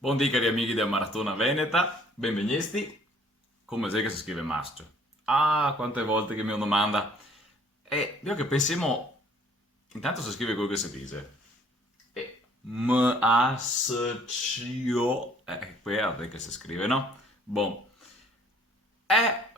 Buondì cari amici della Maratona Veneta, benvenuti. Come sai che si scrive maschio? Ah, quante volte che mi domanda. E io che pensiamo, intanto si scrive quello che si dice. E M-A-S-C-O, qui che si scrive, no? Boh.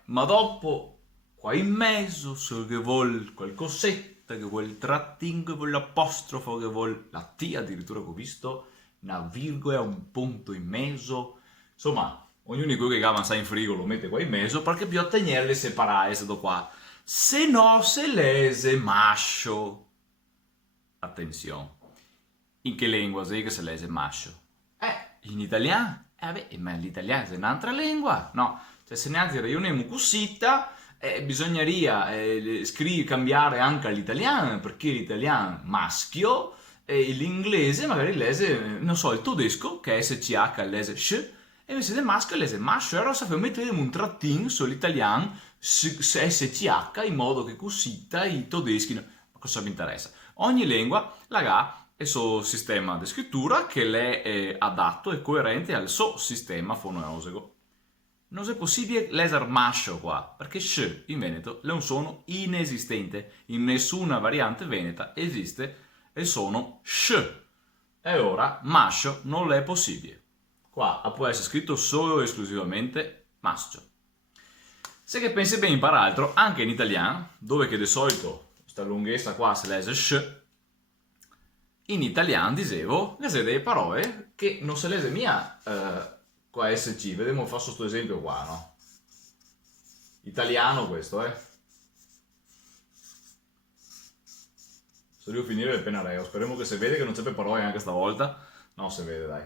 Ma dopo, qua in mezzo, se che vuol qualcosetta, che vuol il trattino, che vuol l'apostrofo, che vuol la T addirittura che ho visto, una virgola, un punto in mezzo. Insomma, ognuno di quelli che chiama sa in frigo lo mette qua in mezzo perché bisogna tenerle separate, sto qua. Se no, se lese mascio. Attenzione. In che lingua sei che se lese mascio? In italiano? Beh, ma l'italiano è un'altra lingua, no? Cioè, se neanche riuniamo cosita, bisogneria cambiare anche all'italiano, perché l'italiano maschio e l'inglese magari lese, non so, il tedesco, che è SCH, lese sh, e invece del maschio lese mascio, allora sappiamo mettere un trattino sull'italiano SCH, in modo che cosita i tedeschi, no? Ma cosa mi interessa? Ogni lingua la ha il suo sistema di scrittura che le è adatto e coerente al suo sistema fonologico. Non è possibile leggere mascio qua, perché sh in Veneto è un suono inesistente. In nessuna variante veneta esiste il suono sh. E ora mascio non è possibile. Qua può essere scritto solo e esclusivamente maschio. Se che pensi bene, peraltro, anche in italiano, dove che di solito questa lunghezza qua si legge sh, in italiano, dicevo, che sono delle parole che non se le mia qua SC. Vediamo, faccio questo esempio qua, no? Italiano questo, Se devo finire il pennarello, speriamo che si vede che non c'è per parole anche stavolta. No, si vede, dai.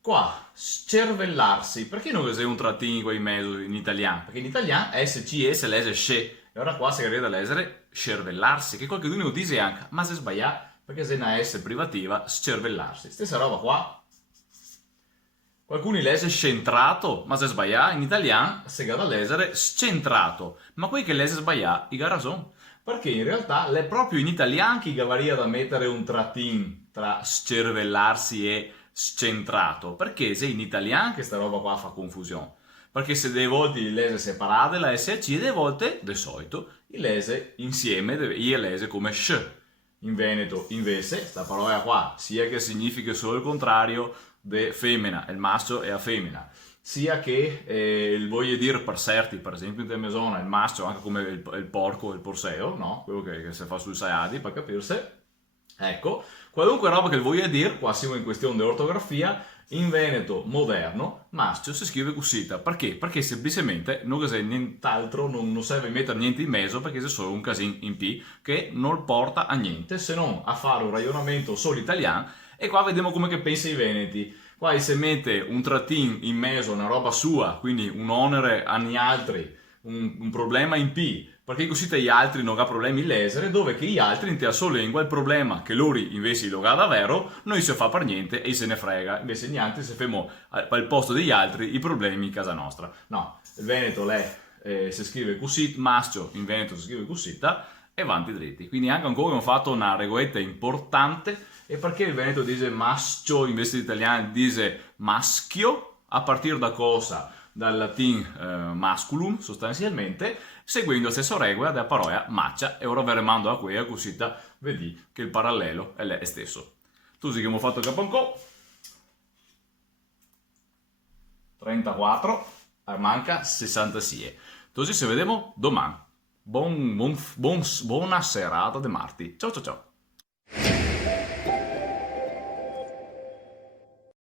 Qua, scervellarsi. Perché non usi un trattino qua in mezzo in italiano? Perché in italiano SC se legge sce. E ora qua si arriva a leggere scervellarsi, che qualcuno dice anche, ma se sbaglia, perché se è una S privativa, scervellarsi. Stessa roba qua. Qualcuno legge scentrato, ma se sbaglia, in italiano si va a leggere scentrato. Ma qui che legge sbaglia, i ha ragione. Perché in realtà è proprio in italiano che varia da mettere un trattino tra scervellarsi e scentrato. Perché se in italiano che sta roba qua fa confusione. Perché se delle volte le lese separate la SC e delle volte, di solito, le lese insieme, io lese come sh. In Veneto, invece, sta parola qua, sia che significa solo il contrario de femmina, il maschio è a femmina, sia che il voglio dire per certi, per esempio in Temesona, il maschio anche come il porco, il porseo, no? Quello che si fa sui saiadi, per capirsi. Ecco, qualunque roba che voglio dire, qua siamo in questione di ortografia, in Veneto moderno, maschio si scrive cosita. Perché? Perché semplicemente non c'è nient'altro, non serve mettere niente in mezzo perché c'è solo un casino in P che non porta a niente se non a fare un ragionamento solo italiano. E qua vediamo come che pensa i veneti. Qua si mette un trattino in mezzo, una roba sua, quindi un onere agli altri, un problema in P, perché così gli altri non ha problemi in lesere, dove che gli altri in te sua lingua il problema che loro invece lo ha davvero, non si fa per niente e se ne frega, invece niente se femo al posto degli altri i problemi in casa nostra. No, il Veneto si scrive così, maschio in Veneto si scrive cosita e avanti dritti. Quindi anche ancora abbiamo fatto una regoletta importante. E perché il Veneto dice maschio invece di italiano dice maschio? A partire da cosa? Dal latino masculum sostanzialmente, seguendo la stessa regola della parola maccia, e ora ve ne mando a quella così vedi che il parallelo è lo stesso. Tu sì che abbiamo fatto caponcò 34, manca 66. Così ci vediamo domani. Buona serata di martedì. Ciao ciao ciao.